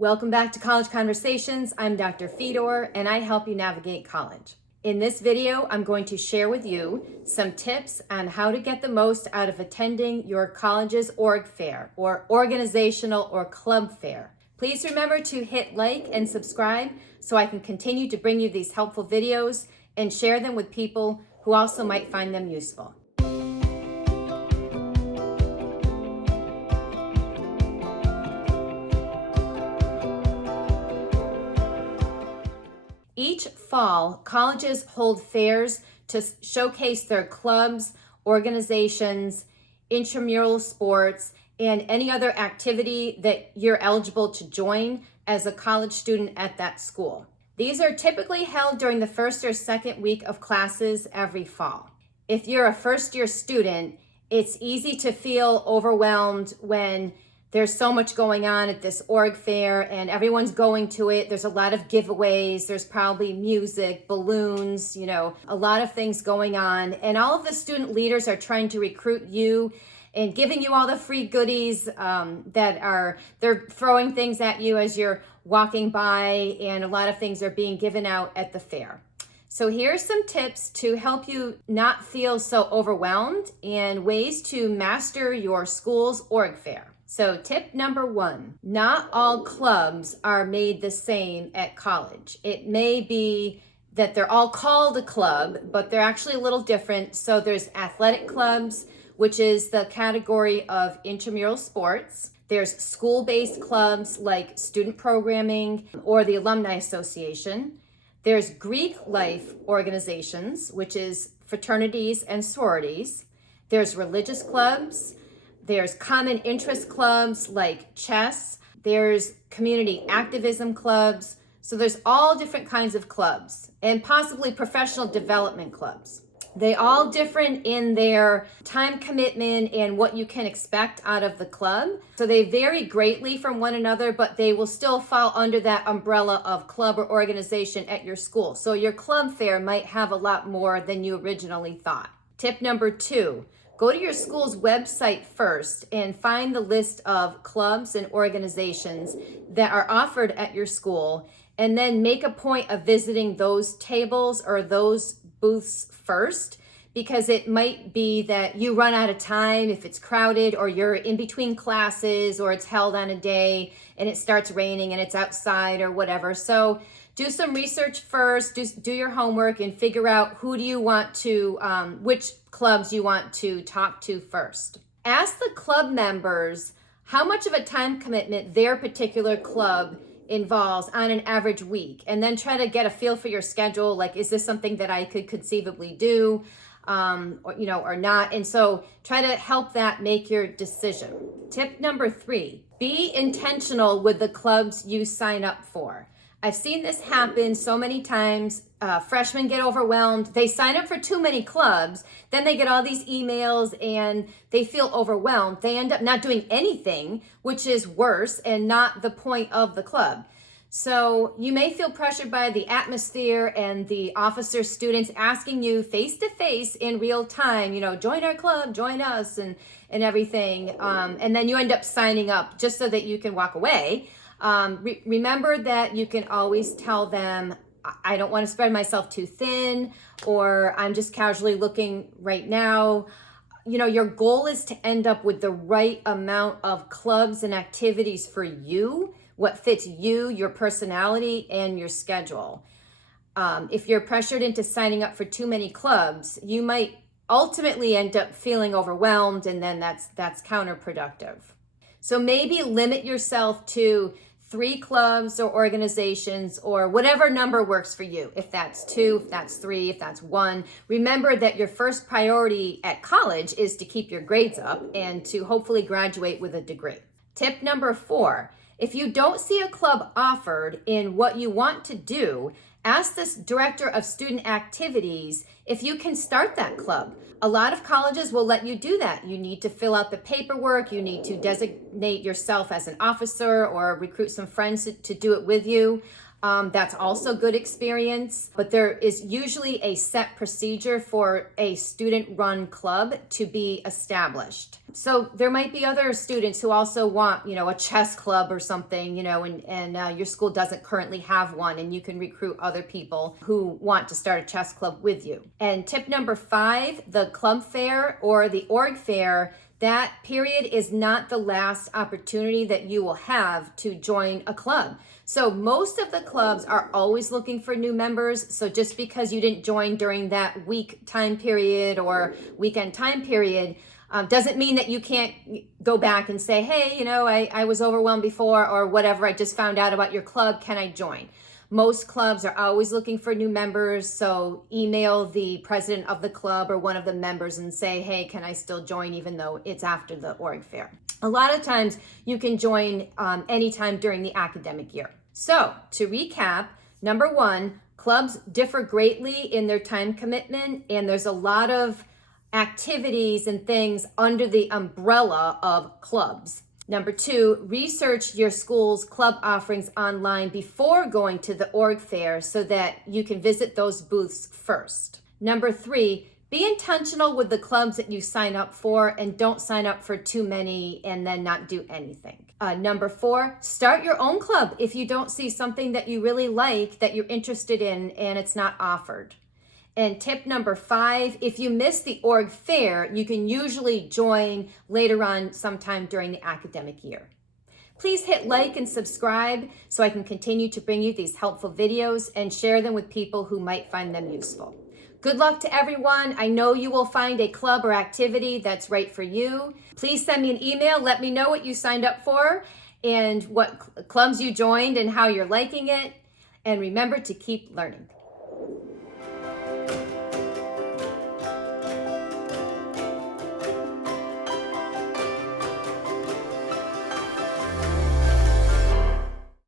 Welcome back to College Conversations. I'm Dr. Fedor, and I help you navigate college. In this video, I'm going to share with you some tips on how to get the most out of attending your college's org fair or organizational or club fair. Please remember to hit like and subscribe so I can continue to bring you these helpful videos and share them with people who also might find them useful. Each fall, colleges hold fairs to showcase their clubs, organizations, intramural sports, and any other activity that you're eligible to join as a college student at that school. These are typically held during the first or second week of classes every fall. If you're a first-year student, it's easy to feel overwhelmed when there's so much going on at this org fair and everyone's going to it. There's a lot of giveaways. There's probably music, balloons, a lot of things going on. And all of the student leaders are trying to recruit you and giving you all the free goodies they're throwing things at you as you're walking by, and a lot of things are being given out at the fair. So here's some tips to help you not feel so overwhelmed and ways to master your school's org fair. So tip number 1, not all clubs are made the same at college. It may be that they're all called a club, but they're actually a little different. So there's athletic clubs, which is the category of intramural sports. There's school-based clubs like student programming or the Alumni Association. There's Greek life organizations, which is fraternities and sororities. There's religious clubs. There's common interest clubs like chess. There's community activism clubs. So there's all different kinds of clubs and possibly professional development clubs. They all different in their time commitment and what you can expect out of the club. So they vary greatly from one another, but they will still fall under that umbrella of club or organization at your school. So your club fair might have a lot more than you originally thought. Tip number 2. Go to your school's website first and find the list of clubs and organizations that are offered at your school, and then make a point of visiting those tables or those booths first, because it might be that you run out of time if it's crowded, or you're in between classes, or it's held on a day and it starts raining and it's outside or whatever. So do some research first, do your homework and figure out who do you want to, which clubs you want to talk to first. Ask the club members how much of a time commitment their particular club involves on an average week, and then try to get a feel for your schedule. Like, is this something that I could conceivably do, or not? And so try to help that make your decision. Tip number 3, be intentional with the clubs you sign up for. I've seen this happen so many times. Freshmen get overwhelmed. They sign up for too many clubs. Then they get all these emails and they feel overwhelmed. They end up not doing anything, which is worse and not the point of the club. So you may feel pressured by the atmosphere and the officer students asking you face to face in real time, join our club, join us, and everything. And then you end up signing up just so that you can walk away. Remember that you can always tell them, I don't want to spread myself too thin, or I'm just casually looking right now. Your goal is to end up with the right amount of clubs and activities for you, what fits you, your personality, and your schedule. If you're pressured into signing up for too many clubs, you might ultimately end up feeling overwhelmed, and then that's counterproductive. So maybe limit yourself to 3 clubs or organizations, or whatever number works for you. If that's 2, if that's 3, if that's 1. Remember that your first priority at college is to keep your grades up and to hopefully graduate with a degree. Tip number 4, if you don't see a club offered in what you want to do, ask this director of student activities if you can start that club. A lot of colleges will let you do that. You need to fill out the paperwork. You need to designate yourself as an officer or recruit some friends to do it with you. That's also good experience, but there is usually a set procedure for a student-run club to be established. So there might be other students who also want, a chess club or something, and your school doesn't currently have one, and you can recruit other people who want to start a chess club with you. And tip number 5, the club fair or the org fair, that period is not the last opportunity that you will have to join a club. So most of the clubs are always looking for new members. So just because you didn't join during that week time period or weekend time period, doesn't mean that you can't go back and say, hey, I was overwhelmed before or whatever. I just found out about your club. Can I join? Most clubs are always looking for new members. So email the president of the club or one of the members and say, hey, can I still join even though it's after the org fair? A lot of times you can join anytime during the academic year. So to recap, number 1, clubs differ greatly in their time commitment, and there's a lot of activities and things under the umbrella of clubs. Number 2, research your school's club offerings online before going to the org fair so that you can visit those booths first. Number 3, be intentional with the clubs that you sign up for and don't sign up for too many and then not do anything. Number 4, start your own club if you don't see something that you really like that you're interested in and it's not offered. And tip number 5, if you miss the org fair, you can usually join later on sometime during the academic year. Please hit like and subscribe so I can continue to bring you these helpful videos and share them with people who might find them useful. Good luck to everyone. I know you will find a club or activity that's right for you. Please send me an email. Let me know what you signed up for and what clubs you joined and how you're liking it. And remember to keep learning.